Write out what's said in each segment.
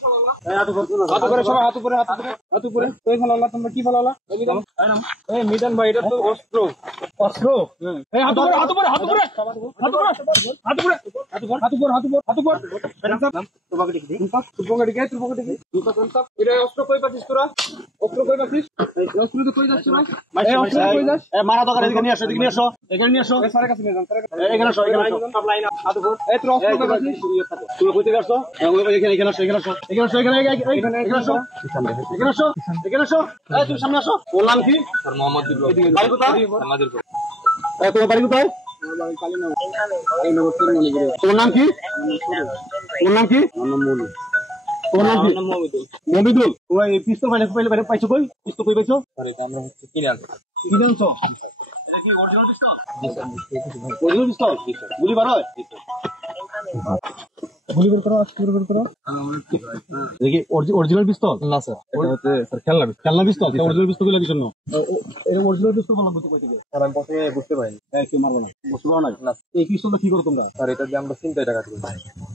হাত উপরে সবাই, হাত উপরে, হাত উপরে, হাত উপরে। তুই ফেলালা, তোমরা কি ফেলালা? এই মিজান ভাই, এটা তো অস্ত্র। অস্ত্র? এই হাত উপরে, হাত উপরে, হাত উপরে, হাত উপরে, হাত উপরে, হাত উপরে, হাত উপরে, হাত উপরে, হাত উপরে। তোর পকেটে কি? তোর পকেটে কি? তোর পকেটে কি? এটা অস্ত্র কই পাচ্ছিস তোরা? অস্ত্র কই পাচ্ছিস? অস্ত্র তো কই যাচ্ছ না? এই অস্ত্র কই যাস? এ মারা দরকার, এদিকে নিয়ে আসো, এদিকে নিয়ে আসো, এখানে নিয়ে আসো। এই স্যারের কাছে নিয়ে যান, স্যারের কাছে। এখানে আসো, এখানে আসো। সব লাইন আপ, হাত উপর। এই তোর অস্ত্র কই পাচ্ছিস? তুমি কইতে আসছো? এখানে এখানে আসো, এখানে আসো, এখানে আসো, এখানে এখানে আসো, এখানে আসো, এখানে আসো। এই তুমি সামনে আসো। ওর নাম কি? স্যার মোহাম্মদ বিপ্লব। বাড়ি কোথায়? নাজিরপুর। তোমার বাড়ি কোথায়? তোমার নাম কি? তোমার নাম কি? তোমার নাম কি? মমিদুল। তোমার এই পিস্তল বাইরে পাইছো কই? পিস্তল কই পাইছো? স্যার এটা আমরা হচ্ছে কিনে আনছি। কিনে আনছো? এটা কি অরিজিনাল পিস্তল? অরিজিনাল পিস্তল? গুলি বার হয়? গুলি বের করো, গুলি বের করো। দেখি অরিজিনাল পিস্তল? না স্যার, এটা হচ্ছে স্যার খেলনা পিস্তল। খেলনা পিস্তল? অরিজিনাল পিস্তল গুলো কিসের জন্য? এরকম অরিজিনাল পিস্তল বলা কই থেকে? স্যার আমি প্রথমে বুঝতে পারিনি। কেউ মারবো না, বুঝতে পারো না? না। এই পিস্তলটা কি করো তোমরা? স্যার এটা দিয়ে আমরা 3টা টাকা দিই।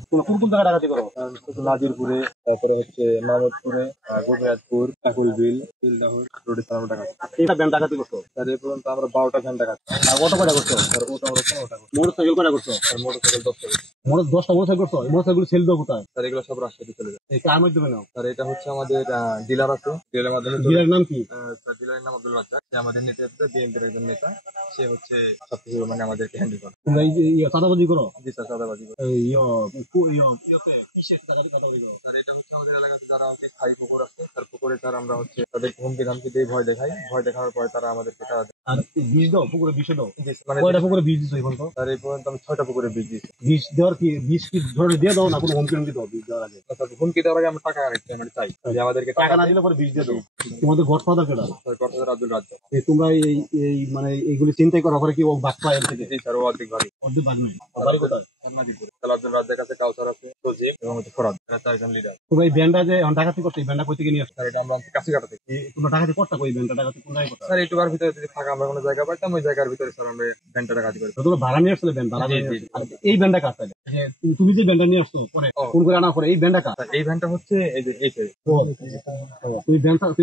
তোমরা কোন কোন জায়গায় ডাকাতি করো? নাজিরপুরে, তারপরে হচ্ছে মামদপুরে, গোবিনাথপুর, কাকুলবিল, তিলদাহর, রোডে স্যার আমরা টাকা দিই। এটা ব্যান্ড ডাকাতি করছো? স্যার এই পর্যন্ত আমরা 12টা ভ্যান টাকা দিই। আর কত কয়টা করছো? স্যার ওটা আমরা 15 টাকা। মোটর সাইকেল কয়টা করছো? স্যার মোটরসাইকেল 10 টাকা। 10টা মোটর সাইকেল করছো? এই মোটর সাইকেল সেল দাও কোথায়? স্যার এগুলো সব রাজশাহী চলে যায়। এই কার মাধ্যমে নাও? স্যার এটা হচ্ছে আমাদের ডিলার আছে, ডিলারের মাধ্যমে ডিলার নাম কি? স্যার ডিলারের নাম আব্দুল রাজ্জাক। সে আমাদের নেতা, বিএনপির একজন নেতা। সে হচ্ছে সবকিছু মানে আমাদেরকে হ্যান্ডেল করে। তোমরা এই যে চাঁদাবাজি করো? জি স্যার, চাঁদাবাজি করে। স্যার এটা হচ্ছে আমাদের এলাকাতে যারা হচ্ছে স্থায়ী পুকুর আছে, তার পুকুরে স্যার আমরা হচ্ছে তাদেরকে হুমকি ধামকি দিয়ে ভয় দেখাই। ভয় দেখানোর পরে তারা আমাদেরকে টাকা দেয়। আর বীজ দাও, পুকুরে বিষ দাও? জি, মানে কয়টা পুকুরে বীজ দিছো এখন তো? স্যার এই পর্যন্ত আমি 6টা পুকুরে বীজ দিয়েছি। বীজ দেওয়ার কি, বীজ কি ধরে দিয়ে দাও না কোনো হুমকি হুমকি দাও বীজ দেওয়ার আগে? স্যার হুমকি দেওয়ার আগে আমরা টাকা পেমেন্ট চাই, যে আমাদেরকে টাকা না দিলে পরে বীজ দিয়ে দাও। তোমাদের গডফাদার কেডা? স্যার কথা আব্দুল রাজ্জাক। তোমরা এই এই মানে এইগুলি চিন্তাই করো করে কি ও বাদ পায় এর থেকে? জি স্যার, ও অর্ধেক ভাবি। অর্ধেক বাদ নেই। বাড়ি কোথায়? নাজিরপুরে। স্যার আব্দুল রাজ্জাক আছে, কাউসার আছে, সজীব এবং হচ্ছে ফরাদ। এরা 4জন লিডার। তোমরা এই ব্যান্ডটা যে এখন ডাকাতি করছো, এই ব্যান্ডটা কই থেকে নিয়ে আসছো? স্যার এটা আমরা কাছিকাটা থেকে। তোমরা ডাকাতি করতে কই? ব্যান্ডটা ডাকাতি কোন জায়গায় করতে? স্যার এইটুকার ভিতরে যদি ফাঁকা আমরা কোনো জায়গা পাইতাম, ওই জায়গার ভিতরে স্যার আমরা ঘন্টা টাকা দিই। তোমরা ভাড়া নিয়ে আসছো ব্যান্ড? ভাড়া জি, নিয়ে জি, আসছো? আর এই ব্যান্ডটা কার তাহলে? তুমি যে ব্যান্ডটা নিয়ে আসছো পরে ফোন করে আনার পরে এই ব্যান্ডটা কার? স্যার এই ভ্যানটা হচ্ছে এই যে এই সাইড। তুমি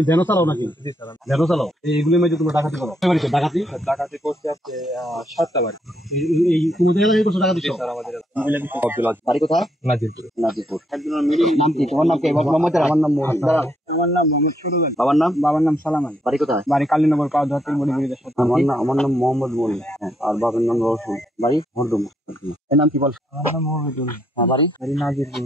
ভ্যানও চালাও নাকি? জি স্যার। ভ্যানও চালাও? এইগুলির মধ্যে তোমরা ডাকাতি করো? ডাকাতি ডাকাতি করছে আজকে 7টা বাড়ি। এই তোমাদের এলাকায় করছো ডাকাতি? জি স্যার, আমাদের আব্দুল আজিজ। বাড়ি কোথায়? নাজিরপুরে। নাজিরপুর। একজনের নাম কি? তোমার নাম কি? মোহাম্মদ? আমার নাম মোহাম্মদ। আমার নাম মোহাম্মদ সুরুজ। বাবার নাম? বাবার নাম সালাম আলী। বাড়ি কোথায়? বাড়ি কালীনগর পাউদাতির বড়ি ব্রিজের সাথে। আমার নাম মোহাম্মদ মনি। হ্যাঁ, আর বাবার নাম রসুল। বাড়ি হরদম। এর নাম কি বল? আমার নাম মোহাম্মদুল। হ্যাঁ, বাড়ি? বাড়ি নাজিরপুর।